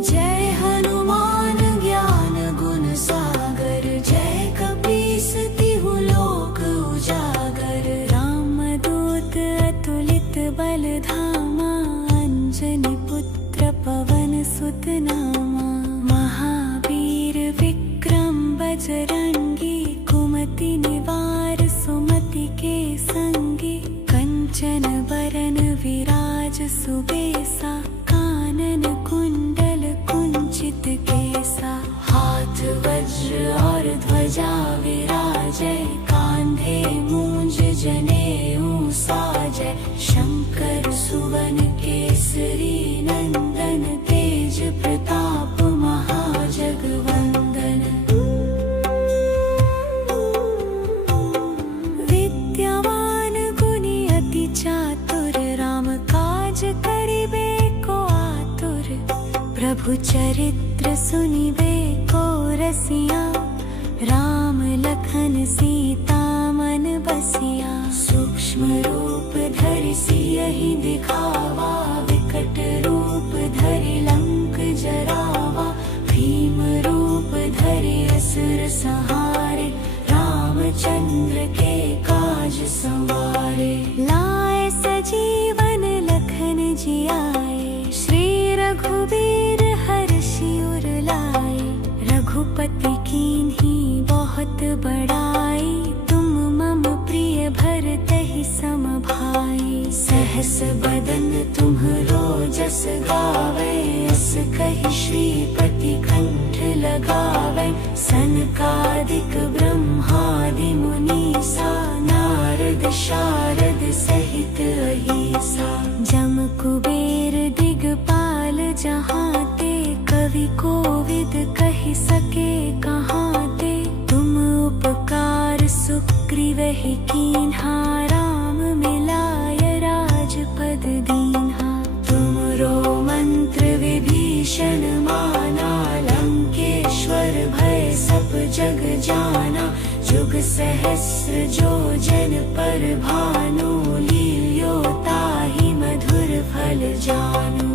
जय हनुमान ज्ञान गुण सागर, जय कपीस तिहु लोक उजागर। राम दूत अतुलित बल धामा, अंजनी पुत्र पवन सुत नामा। महावीर विक्रम बजरंगी, कुमति निवार सुमति के संगी। कंचन बरन विराज सुबेसा, कानन कुंडल कुंडल मंत्र सुनिबे को रसिया, राम लखन सीता मन बसिया। सूक्ष्म रूप धरि सियहि दिखावा, विकट रूप धरि लंक जरावा। भीम रूप धरि असुर संहारे, रामचंद्र के काज संवारे। लाए सजीवन लखन जियाए, श्री रघुबीर हर्षि उर लाए। रघुपति कीन्ही बहुत बड़ाई, तुम मम प्रिय भरतहि सम भाई। सहस बदन तुम्हरो जस गावे, अस कहि श्रीपति कंठ लगावे। सनकादिक ब्रह्मादि मुनीसा, नारद शारद सहित अहिसा। जम कुबेर दिगपाल जहाँ ते, कवि कोविद कहि सके कहाँ ते। तुम उपकार सुग्रीवहि कीन्हा, राम मिलाय राजपद दीन्हा। तुमरो मंत्र विभीषण माना, लंकेश्वर भय सब जग जाना। जुग सहस्र जो जन पर भानु, लील्यो ताहि मधुर फल जानू।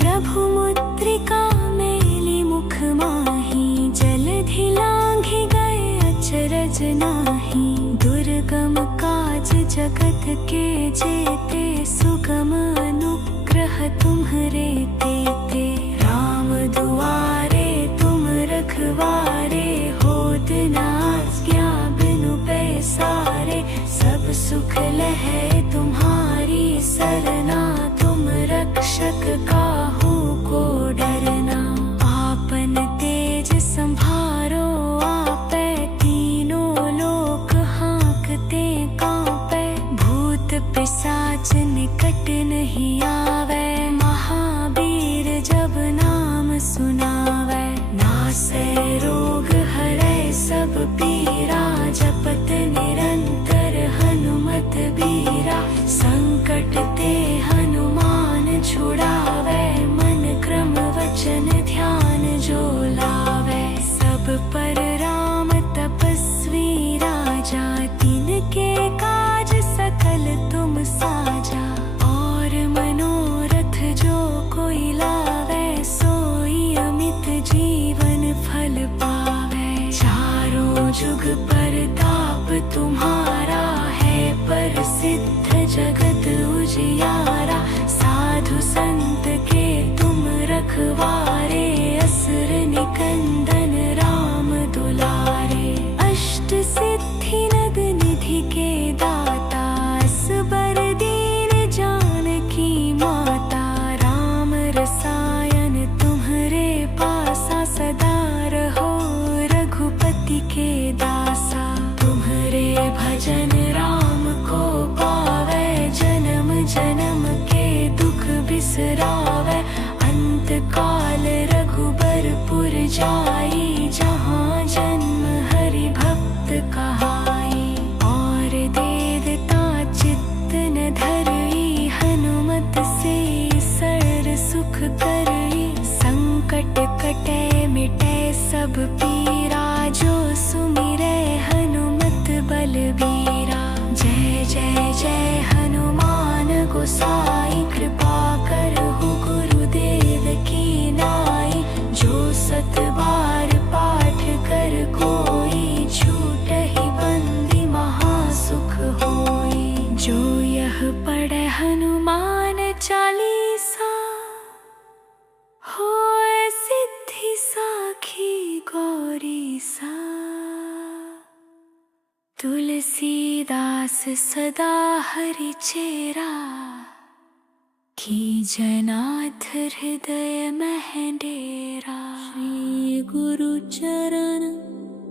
प्रभु मुद्रिका मेली मुख माही, जलधि लांघि गए अचरज नाही। दुर्गम काज जगत के जेते, सुगम अनुग्रह तुम्हरे तेते। राम दुआरे तुम रखवारे, होत न आज्ञा बिनु पैसारे। सब सुख लहै तुम्हारी सरना, तुम रक्षक काहू को डरना। आपन तेज संभारो आपै, तीनों लोक हाँकते कांपै। भूत पिशाच निकट नहीं आवे, महावीर जब नाम सुनावे। नासै रोग हरै सब पीरा, जपत निरंतर हनुमत बीरा। संकट ते हनुमान छुड़ावे, मन क्रम वचन ध्यान जो लावे। सब पर राम तपस्वी राजा, तिनके काज सकल तुम साजा। और मनोरथ जो कोई लावे, सोई अमित जीवन फल पावे। चारों जुग परताप तुम्हारा है, प्रसिद्ध जगत उजियारा। साधु संत के तुम रखवारे, असुर निकंदन राम दुलारे। अष्ट सिद्धि नद निधि के दाता, असबर दीन जानकी माता। राम रसायन तुम्हरे पासा, सदा रहो रघुपति के दासा। तुम्हरे भजन राम को पावे, जन्म जन्म के दुख बिसरावे। अंत काल रघुबरपुर जाई, जहाँ जन्म हरि भक्त कहाई। और देवता चित्त न धरई, हनुमत से सर्व सुख करई। संकट कटे मिटे सब पीरा, जो सुमिरै हनुमत बलबीरा। जय जय जय हनुमान गोसाई, कृपा करहु गुरुदेव की नाई। जो सत बार पाठ कर कोई, छूटहि बंदी महासुख होई। जो यह पढ़े हनुमान चालीसा, होए सिद्धि साखी गौरी सा। तुलसीदास सदा हरि चेरा, कीजनाथ हृदय मह डेरा। श्री गुरु चरण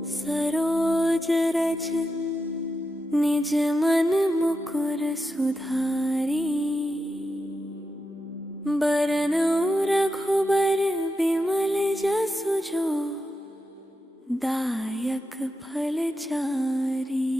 सरोज रज, निज मन मुकुर सुधारी। बरनौ रघुबर बिमल जसु जो, दायक फल चारी।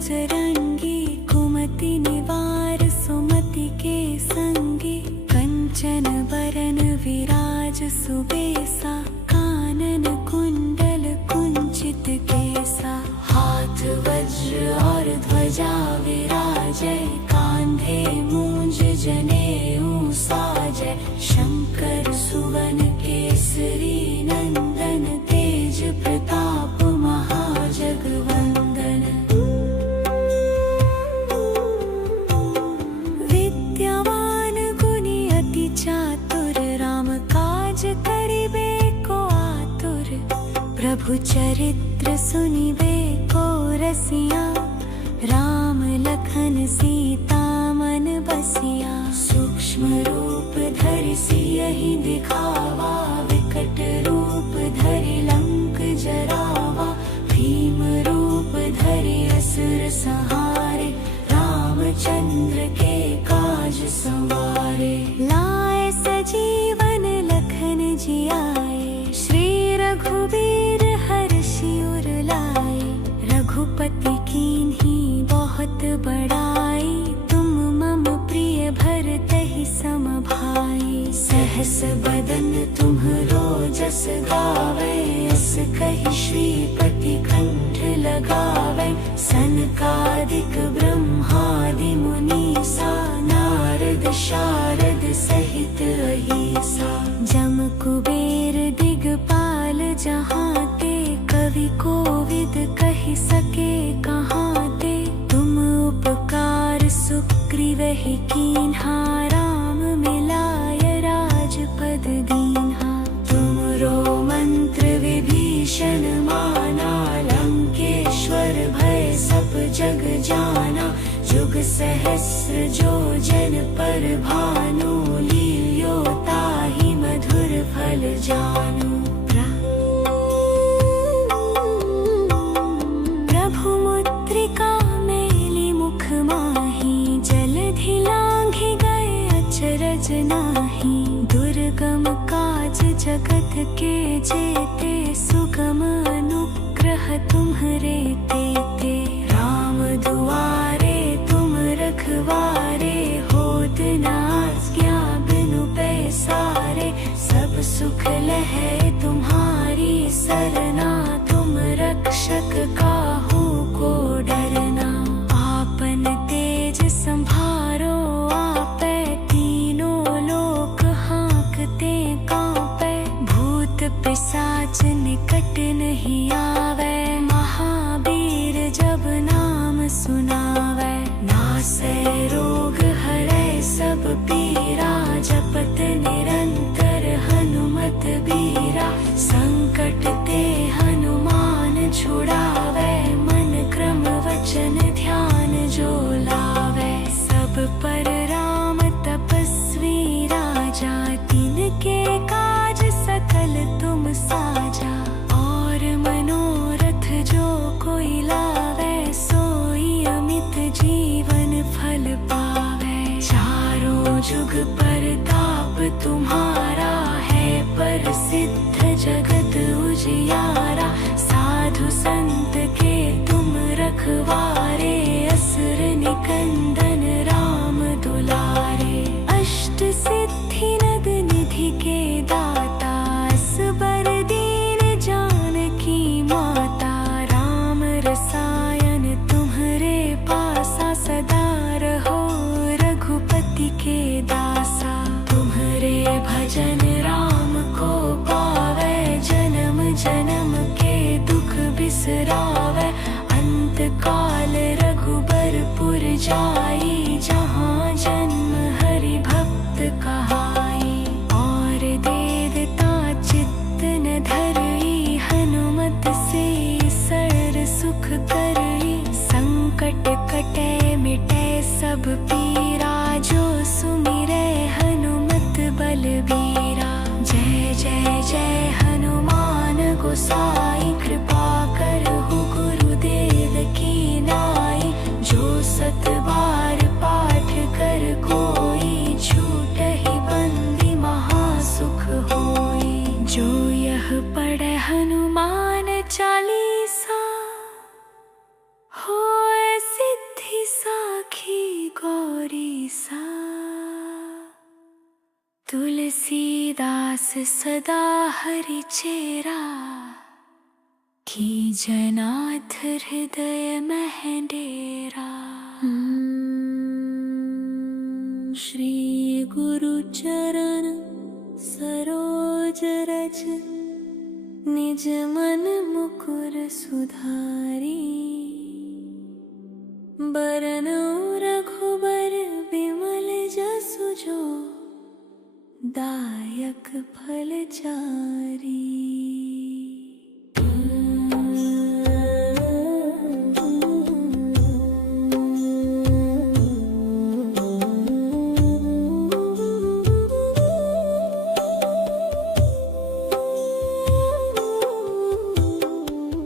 बजरंगी, कुमति निवार सुमति के संगी। कंचन बरन विराज सुबेसा, कानन कुंडल कुंचित केसा। हाथ वज्र और ध्वजा विराजै, कांधे मूंज जनेऊ साजै। शंकर सुवन केसरी नंदन, तेज प्रताप महाजगवंदन। विद्यावान गुणी अति चातुर, राम काज करिबे को आतुर। प्रभु चरित्र सुनिबे को रसिया, राम लखन सीता मन बसिया। सूक्ष्म रूप धरि सियहि दिखावा, विकट रूप धरि लंक जरावा। भीम रूप धरि असुर संहारे, रामचंद्र के काज संवारे। लाए सजीवन लखन जियाए, श्री रघुबीर हर्षि उर लाए। रघुपति कीन्ही बहुत बड़ाई, तुम मम प्रिय भरतहि सम भाई। सहस बदन तुम्हरो जस गावै, अस कहि श्रीपति कंठ लगावै। सनकादिक ब्रह्मादि मुनीसा, नारद शारद सहित अहिसा। जम कुबेर दिगपाल जहाँ ते, कवि कोविद कहि सके कहाँ ते। तुम उपकार सुग्रीवहि कीन्हा, राम मिलाय राजपद दीन्हा। तुमरो मंत्र विभीषण माना, लंकेश्वर भय सब जग जाना। जुग सहस्र जो जन पर भानु, लील्यो ताहि मधुर फल जानू। प्रभु मुद्रिका मेली मुख माही, जलधि लांघि गए अचरज नाही। दुर्गम काज जगत के जेते, सुगम अनुग्रह तुम्हरे तेते। राम दुआरे तुम रखवारे, होत न आज्ञा बिनु पैसारे। सब सुख लहै तुम्हारी सरना, तुम रक्षक काहू को डरना। आपन तेज संभारो आपै, तीनों लोक हाँकते कांपै। भूत पिशाच निकट नहीं आवे, महावीर जब नाम सुनावै। नासै रोग हरै सब पीरा, जपत निरंतर हनुमत बीरा। संकट ते हनुमान छुड़ावै, मन क्रम वचन ध्यान जो लावै। सब पर राम तपस्वी राजा, तिनके काज सकल तुम साजा। और मनोरथ जो कोई लावै, सोई अमित जीवन फल पावै। चारों जुग परताप तुम्हारा है, प्रसिद्ध जगत उजियारा। साधु संत के तुम रखवारे, असुर निकंदन राम दुलारे। अष्ट सिद्धि नद निधि के दाता, असबर दीन जानकी माता। राम रसायन तुम्हरे पासा, सदा रहो रघुपति के दासा। तुम्हरे भजन राम को पावै, जन्म जन्म के दुख बिसरावै। अंत काल रघुबरपुर जाई, जहाँ जन्म हरि भक्त कहाई। और देवता चित्त न धरई, हनुमत से सर्व सुख करई। संकट कटे मिटे सब पीरा, जो सुमिरै हनुमत बलबीरा। जय जय जय हनुमान गोसाई, कृपा करहु गुरुदेव की नाई। जो सत बार पाठ दास सदा हरि चेरा, की जनाथ हृदय मह डेरा। श्री गुरु चरण सरोज रज, निज मन मुकुर सुधारी। बरनौ रघुबर बिमल जसु जो, दायक फल चारी।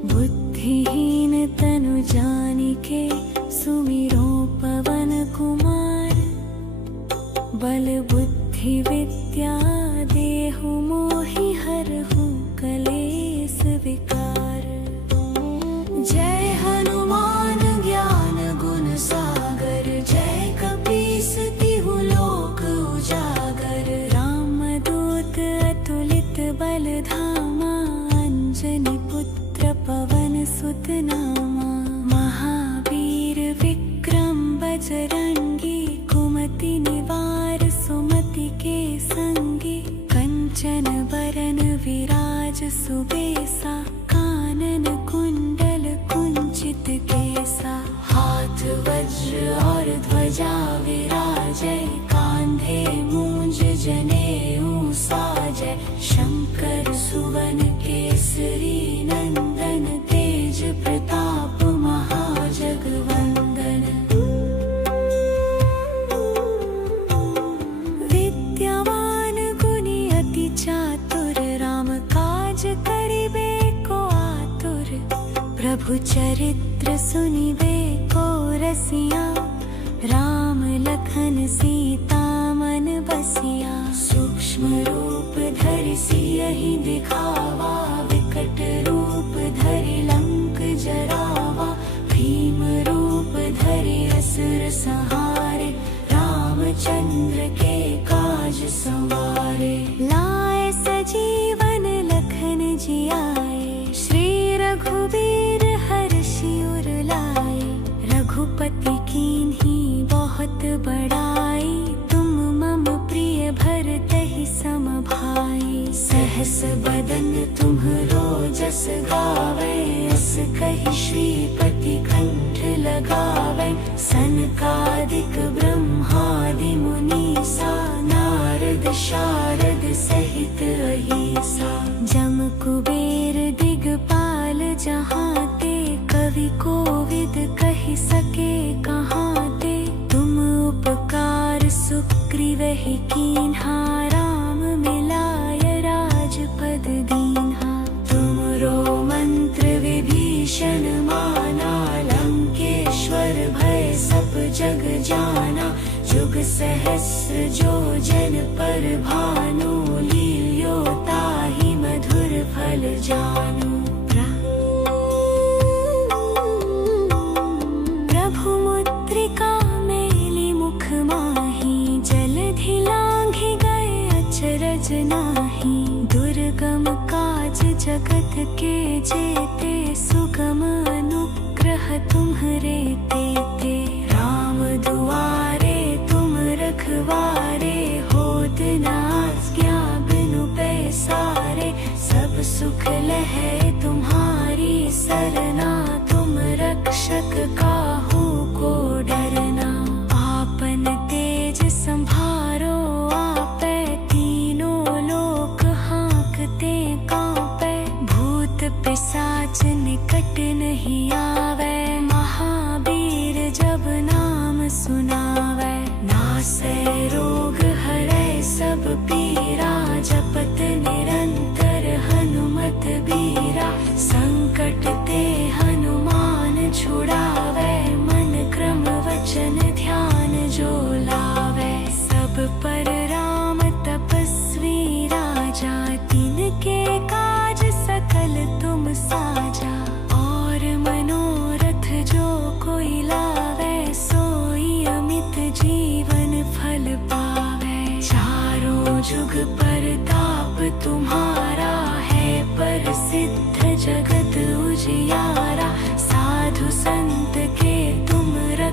बुद्धिहीन तनु जानिके, सुमिरो पवन कुमार। बल बुद्धि विद्या देहु मोहि हरहु कलेस विकार। जय हनुमान ज्ञान गुण सागर, जय कपीस तिहु लोक उजागर। रामदूत अतुलित बल धामा, अंजनी पुत्र पवन सुत नामा। महावीर विक्रम बजरंगी, कुमति निवार सुमति के संगी। कंचन बरन विराज सुबेसा, कानन कुंडल कुंचित केसा। हाथ वज्र और ध्वजा विराजै, कांधे मूंज जनेऊ साजै। शंकर सुवन केसरी नंदन, तेज प्रताप महाजगवंदन। विद्यावान गुणी अति चातुर, राम काज करिबे को आतुर। प्रभु चरित्र सुनिबे को रसिया, राम लखन सीता मन बसिया। सूक्ष्म रूप धरि सियहि दिखावा, विकट रूप धरि लंक जरावा। भीम रूप धरि असुर संहारे, रामचंद्र के काज संवारे। लाए सजीवन लखन जियाए, श्री रघुबीर हर्षि उर लाए। रघुपति कीन्ही बहुत बड़ाई, तुम मम प्रिय भरतहि सम भाई। सहस बदन तुम्हरो जस गावै, अस कहि श्रीपति कंठ लगावै। सनकादिक ब्रह्मादि मुनीसा, नारद शारद सहित अहीसा। जम कुबेर दिगपाल जहाते, कवि कोविद कहि सके कहाते। तुम उपकार सुग्रीवहि कीन्हा, राम मिलाय राजपद दीन्हा। तुमरो मंत्र विभीषण माना, लंकेश्वर भय सब जग जाना। जुग सहस्र जो जन पर भानु, लील्यो ताहि मधुर फल जानू। प्रभु मुद्रिका मेली मुख माही, जलधि लांघि गए अचरज नाही। दुर्गम काज जगत के जेते, सुगम अनुग्रह तुम्हरे तेते। राम दुआरे तुम रखवारे, होत न आज्ञा बिनु पैसारे। सब सुख लहै तुम्हारी सरना, तुम रक्षक काहू को डरना। आपन तेज संभारो आपै, तीनों लोक हाँकते कांपै। भूत पिशाच निकट नहीं आवे, महावीर जब नाम सुनावै। नासै रोग हरै सब पीरा, जपत निरंतर हनुमत बीरा। संकट ते हनुमान छुड़ावै, मन क्रम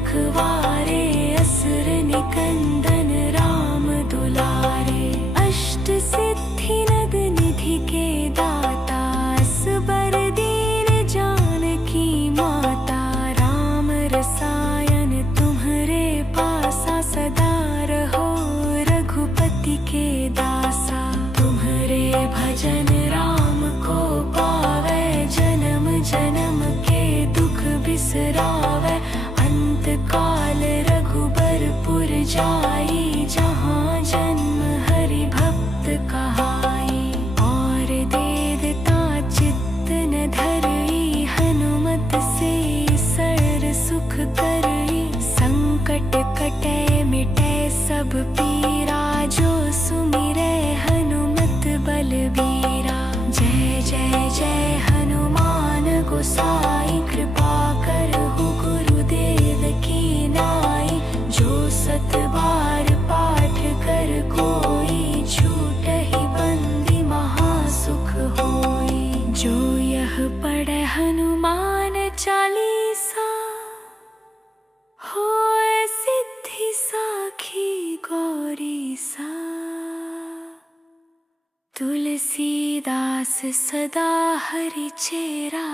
रखवारे, असुर निकंदन राम दुलारे। अष्ट सिद्धि नद निधि के दाता, असबर दीन जानकी माता। राम रसायन तुम्हरे पासा, सदा रहो रघुपति के दासा। तुम्हरे भजन राम को पावे, जन्म जन्म के दुख बिसरावे। अंत काल रघुबरपुर जाई, जहाँ जन्म हरि भक्त कहाई। और देवता चित्त न धरई, हनुमत से सर्व सुख करई। संकट कटे मिटे सब पीरा, जो सुमिरे हनुमत बलबीरा। जय जय जय हनुमान गोसाई, कृपा करहु गुरुदेव की नाई। जो सत बार पाठ कर कोई, छूटहि बंदी महासुख होई। जो यह पढ़े हनुमान चालीसा, होए सिद्धि साखी गौरी सा। तुलसीदास सदा हरि चेरा,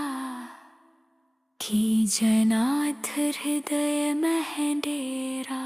की जनाथ हृदय मह डेरा।